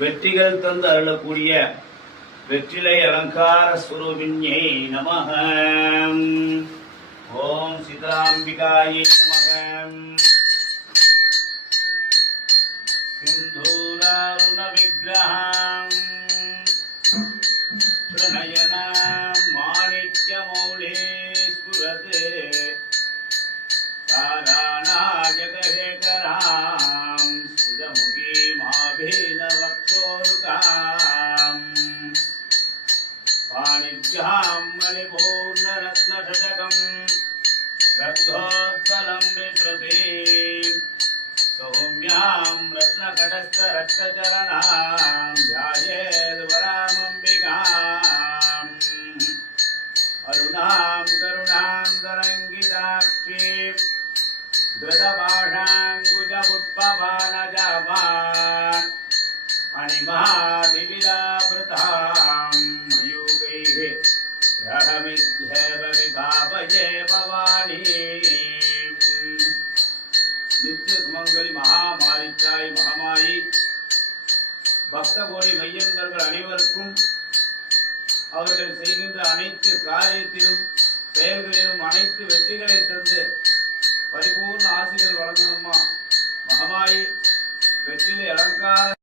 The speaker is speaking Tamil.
வெற்றிகள் தந்து அருளக்கூடிய வெற்றிலை அலங்கார ஸ்வரூபிண்யை நமஹ. ஓம் சீதாம்பிகாயை நமஹ. சிந்தூராருண விக்கிரஹம் பிரணயன மாணிக்ய மௌலே ஸ்புரதே தாராநாயகரேகராம் ஸ்மிதமுகி மாபேன வக்ஷோருகாம் பாணிभ्याम् मणिपूर्णरत्नषटकम् रक्तोत्पलम् बिभ्रते सौम्याम् रत्नकटस्थरक्तचरणाम् ध्यायेद्वरामम्बिकाम् अरुणाम् करुणाम् तरङ्गिताक्षीम् धृतपाशाङ्कुजपुष्पपानजामान् अणिमहादिविलावृताम् मयूकैः रहमिध्येव विभावये भवानी. நித்திய சுமங்கலி மகாமாரித்தாய் மகமாயி பக்த கோடி மையன்பர்கள் அனைவருக்கும் அவர்கள் செய்கின்ற அனைத்து காரியத்திலும் செயல்களிலும் அனைத்து வெற்றிகளை தந்து பரிபூர்ண ஆசிகள் வழங்கணுமா. மகமாயி வெற்றிலை அலங்கார